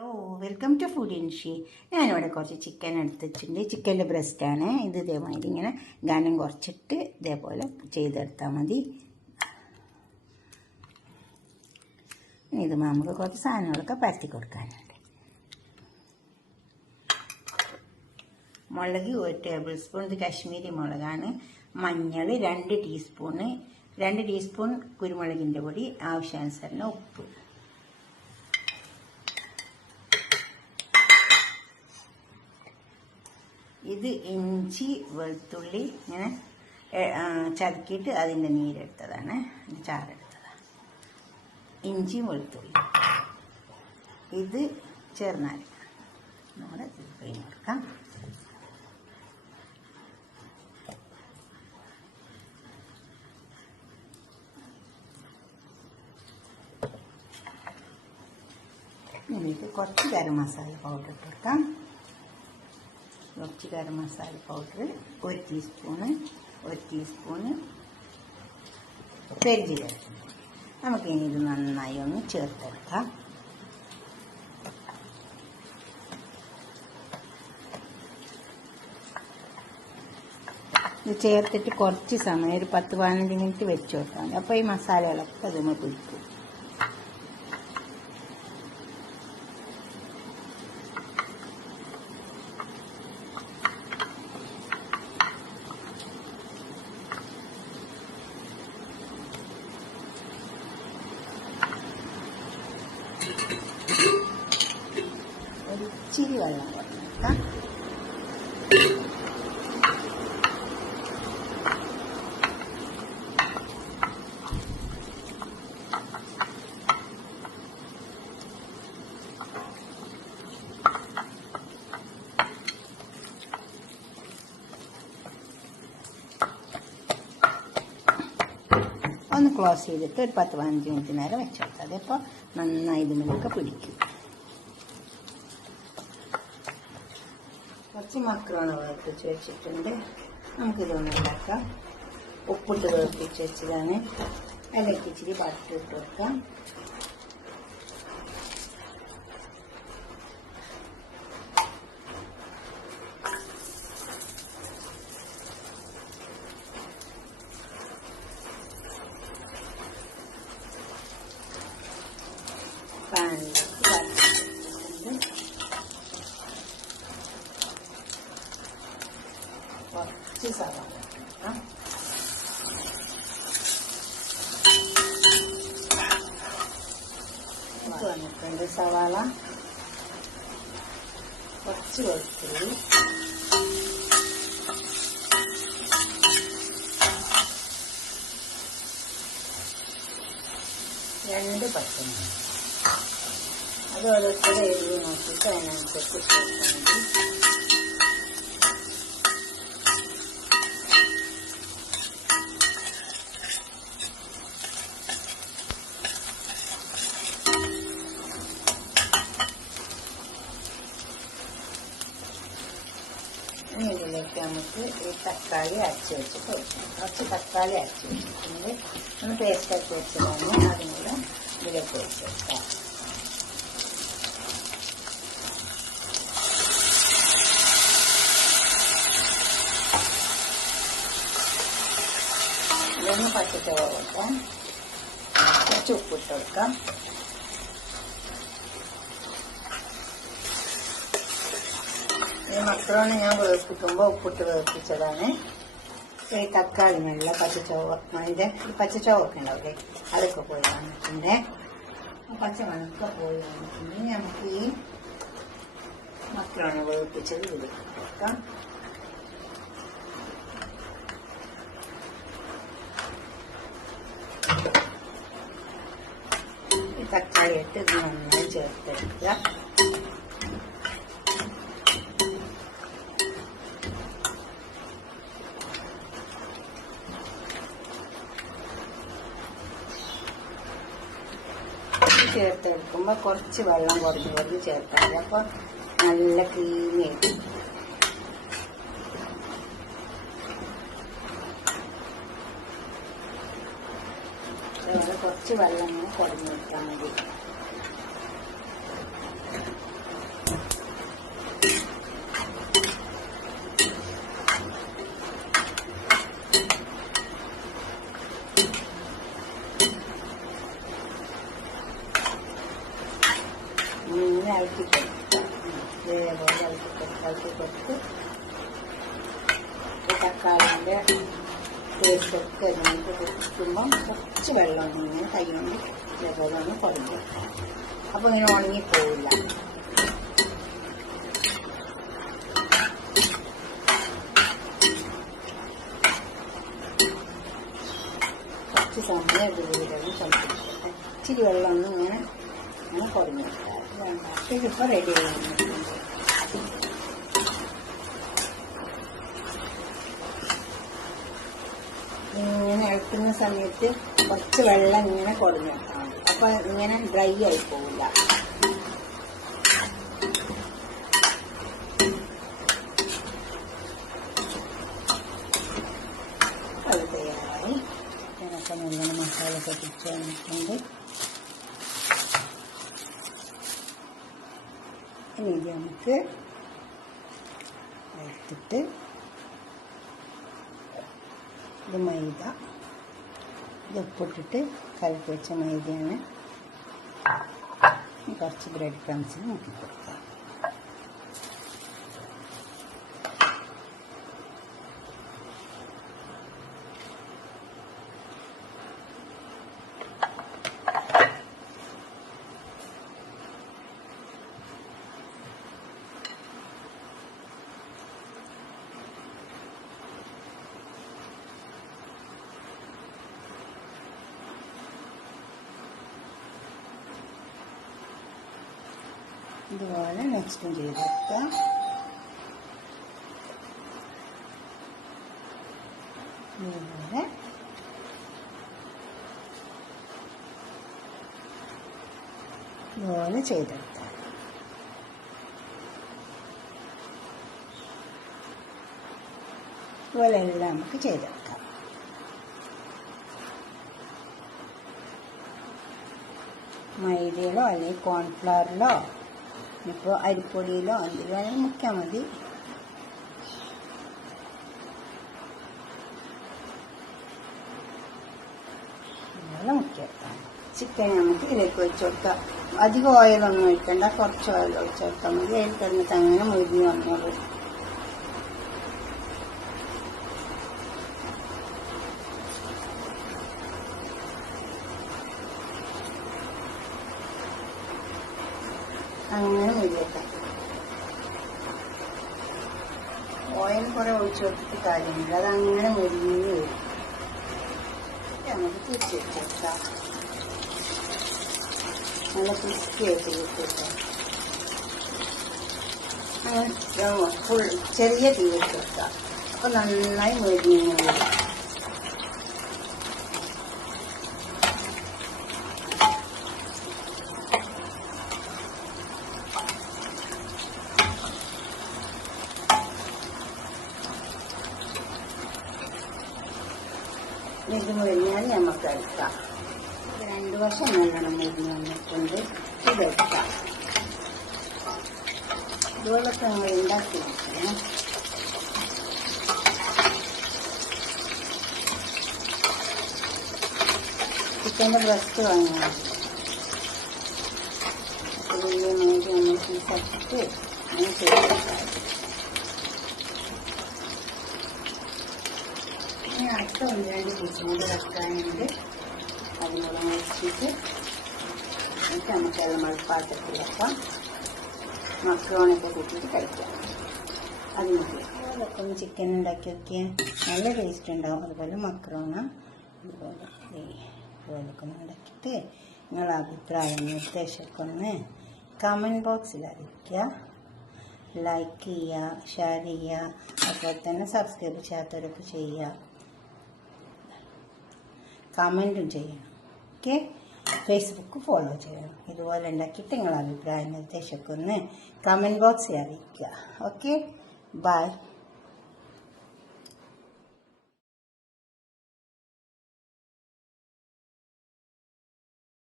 Hello, welcome to food ഇൻഷി. ഞാനിവിടെ കുറച്ച് ചിക്കൻ എടുത്ത് വെച്ചിട്ടുണ്ട്. ചിക്കൻ്റെ ബ്രസ്റ്റാണ് ഇത്. ഇതേമാതിരി ഇങ്ങനെ ഘനം കുറച്ചിട്ട് ഇതേപോലെ ചെയ്തെടുത്താൽ മതി. ഇത് നമുക്ക് കുറച്ച് സാധനങ്ങളൊക്കെ പരത്തി കൊടുക്കാനുണ്ട്. മുളക് 1 ടേബിൾ സ്പൂൺ, ഇത് കാശ്മീരി മുളകാണ്. മഞ്ഞൾ 2 ടീസ്പൂണ്, 2 ടീസ്പൂൺ കുരുമുളകിൻ്റെ പൊടി, ആവശ്യാനുസരണം ഉപ്പ്. ഇത് ഇഞ്ചി വെളുത്തുള്ളി ഇങ്ങനെ ചതക്കിയിട്ട് അതിൻ്റെ നീരെടുത്തതാണ്, ചാറെടുത്തതാണ്. ഇഞ്ചിയും വെളുത്തുള്ളി. ഇത് ചെറുനാരങ്ങ നമ്മൾ പിഴിഞ്ഞ് കൊടുക്കാം. ഇതിലേക്ക് കുറച്ച് ഗരം മസാല പൗഡർ ഇട്ട് കൊടുക്കാം. കുറച്ച് garam masala powder 1 teaspoon, 1 teaspoon പെരുംജീരകം. നമുക്കിനി ഇത് നന്നായി ഒന്ന് ചേർത്തെടുക്കാം. ഇത് ചേർത്തിട്ട് കുറച്ച് സമയം ഒരു 10-15 മിനിറ്റ് വെച്ച് കൊടുക്കാം. അപ്പോൾ ഈ മസാലകളൊക്കെ അതുമ്മ പിടിക്കും. ഇച്ചിരി വെള്ളം കൊടുക്കാം. ഒന്ന് ക്ലോസ് ചെയ്തിട്ട് ഒരു 10-15 മിനിറ്റ് നേരം വെച്ചെടുത്താൽ മതി. അപ്പോൾ നന്നായി ഇതിനൊക്കെ പിടിക്കും. കുറച്ച് മക്രോണ വേർപ്പിച്ച് വെച്ചിട്ടുണ്ട്. നമുക്കിതൊന്ന് ഉണ്ടാക്കാം. ഉപ്പിട്ട് വേർപ്പിച്ച് വെച്ചതാണ്. അതിലേക്ക് ഇച്ചിരി ബട്ടർ ഇട്ട് വെക്കാം. കുറച്ച് സവാള വന്നിട്ടുണ്ട്. സവാള, കുറച്ച് വെളുത്തുള്ളി, രണ്ട് പച്ചമുളക്. അത് ഓരോരുത്തരുടെ എരിവ് നോക്കിയിട്ട് അതിനനുസരിച്ച് ചേർത്താൽ മതി. ഇതിലേക്ക് നമുക്ക് ഈ തക്കാളി അരച്ച് വെച്ചിട്ട് വെക്കണം. കുറച്ച് തക്കാളി അരച്ച് വെച്ചിട്ടുണ്ട്. നമ്മൾ പേസ്റ്റാക്കി വെച്ചതാണ്. അതും കൂടെ ഇതിലേക്ക് വെച്ച് വെക്കാം. ഇതൊന്ന് പച്ചച്ചവ കൊടുക്കാം. കുറച്ച് ഉപ്പിട്ട് കൊടുക്കാം. ഈ മക്രോണി ഞാൻ വേർപ്പിക്കുമ്പോൾ ഉപ്പിട്ട് വേർപ്പിച്ചതാണ്. ഈ തക്കാളി നല്ല പച്ചച്ചോവ, അതിൻ്റെ പച്ചച്ചോവൊക്കെ ഉണ്ടാവില്ലേ, അതൊക്കെ പോയി വന്നിട്ടുണ്ട്. പച്ചമണൊക്കെ പോയി വന്നിട്ടുണ്ട്. നമുക്ക് ഈ മക്രോണി വേർപ്പിച്ചത് ഇതിലേക്ക് കൊടുക്കാം. ഈ തക്കാളി ഇട്ട് ഇത് നന്നായി ചേർത്തെടുക്കുക. ചേർത്തെടുക്കുമ്പോൾ കുറച്ച് വെള്ളം കുറഞ്ഞ് ചേർത്താൽ മതി. അപ്പോൾ നല്ല ക്രീമി ആയിട്ട്. അതുപോലെ കുറച്ച് വെള്ളം കുറഞ്ഞ് കൊടുത്താൽ മതി. ഇങ്ങനെ ഇളക്കി കൊടുക്കുക. ഇതേപോലെ ഇളക്കി കൊടുത്ത് തക്കാളിൻ്റെ പേസ്റ്റൊക്കെ നമുക്ക് കുടിക്കുമ്പം കുറച്ച് വെള്ളം ഇങ്ങനെ കൈ കൊണ്ട് ഇതേപോലെ ഒന്ന് കുടഞ്ഞു വെക്കാം. അപ്പോൾ ഇങ്ങനെ ഉണങ്ങിപ്പോവില്ല. കുറച്ച് സമയം ഇതുപോലെ കളിപ്പിക്കട്ടെ. ഇച്ചിരി വെള്ളം ഒന്ന് ഇങ്ങനെ കുടഞ്ഞു വെക്കാം. ഇതിപ്പോൾ റെഡി ആയി വന്നിട്ടുണ്ട്. ഇങ്ങനെ ഇളക്കുന്ന സമയത്ത് കുറച്ച് വെള്ളം ഇങ്ങനെ കുടഞ്ഞു വെക്കാം. അപ്പൊ ഇങ്ങനെ ഡ്രൈ ആയി പോവില്ല. അത് തയ്യാറായി. ഇതിനൊക്കെ നല്ലോണം മസാല ഒക്കെ പിടിച്ച് വന്നിട്ടുണ്ട്. ഇനി ഇത് നമുക്ക് എടുത്തിട്ട് ഇത് മൈദ, ഇത് ഉപ്പിട്ടിട്ട് കലക്കി വെച്ച മൈദയാണ്. കുറച്ച് ബ്രെഡ് ക്രംസിൽ മുക്കി കൊടുക്കാം. ഇതുപോലെ നെക്സ്റ്റും ചെയ്തെടുക്കാം. ഇതുപോലെ ചെയ്തെടുക്കാം. ഇതുപോലെ എല്ലാം നമുക്ക് ചെയ്തെടുക്കാം. മൈദയിലോ അല്ലെങ്കിൽ കോൺഫ്ലവറിലോ ഇപ്പോൾ അരിപ്പൊടിയിലോ അതിൽ വേണമെങ്കിൽ മുക്കിയാൽ മതി. ഇതുപോലെ മുക്കിയെടുക്കാം. ചിക്കൻ നമുക്ക് ഇതിലേക്ക് ഒഴിച്ചു കൊടുക്കാം. അധികം ഓയിലൊന്നും ഒഴിക്കണ്ട, കുറച്ച് ഓയിൽ ഒഴിച്ചു കൊടുത്താൽ മതി. അതിൽ കിടന്നിട്ട് അങ്ങനെ മുരിഞ്ഞ് വന്നോളൂ. അങ്ങനെ മുരിയട്ടെ. ഓയിൽ കുറെ ഒഴിച്ചു കൊടുത്തിട്ട് കാര്യമില്ല, അതങ്ങനെ മുരിഞ്ഞ് വരും. നമുക്ക് തിരിച്ച് വെച്ചെടുക്കാം. നല്ല ക്രിസ്പി ആയിട്ട് കിട്ടും. അങ്ങനെ ഫുൾ ചെറിയ തീ വെച്ചെടുക്കാം. അപ്പോൾ നന്നായി മുരിഞ്ഞ് വരും. ഇത് മുരിഞ്ഞാൽ നമുക്ക് എടുക്കാം. 2 വർഷം നല്ലോണം മുരിഞ്ഞ് വന്നിട്ടുണ്ട്. ഇതെടുക്കാം. ഇതുപോലൊക്കെ നമ്മൾ ഉണ്ടാക്കി വെക്കണം. ചിക്കൻ്റെ ബ്രസ്റ്റ് വാങ്ങിയാൽ വലിയ മേടി നമ്മൾ പീസാക്കിയിട്ട് അങ്ങനെ ചെയ്തെടുക്കാം. അടുത്ത 1-2 പീസും കൂടി വെക്കാനുണ്ട്. അതിനോട് വെച്ചിട്ട് എന്നിട്ട് നമുക്കെല്ലാം പാത്രത്തിൽ വെക്കാം. മക്രോണൊക്കെ കൂട്ടിയിട്ട് കഴിക്കാം. അതിനൊക്കെ ചിക്കൻ ഉണ്ടാക്കി വെക്കിയാൽ നല്ല ടേസ്റ്റ് ഉണ്ടാവും. അതുപോലെ മക്രോണ ഇതുപോലൊക്കെ ഉണ്ടാക്കിയിട്ട് നിങ്ങളുടെ അഭിപ്രായം നിർദ്ദേശമൊക്കെ ഒന്ന് കമൻറ്റ് ബോക്സിൽ അറിയിക്കുക. ലൈക്ക് ചെയ്യുക, ഷെയർ ചെയ്യുക, അതുപോലെ തന്നെ സബ്സ്ക്രൈബ് ചെയ്യാത്തവരൊക്കെ ചെയ്യുക. കമൻറ്റും ചെയ്യണം. ഓക്കെ, ഫേസ്ബുക്ക് ഫോളോ ചെയ്യണം. ഇതുപോലെ ഉണ്ടാക്കിയിട്ട് നിങ്ങളുടെ അഭിപ്രായ നിർദ്ദേശമൊക്കെ ഒന്ന് കമൻറ്റ് ബോക്സിൽ അറിയിക്കുക. Okay, by.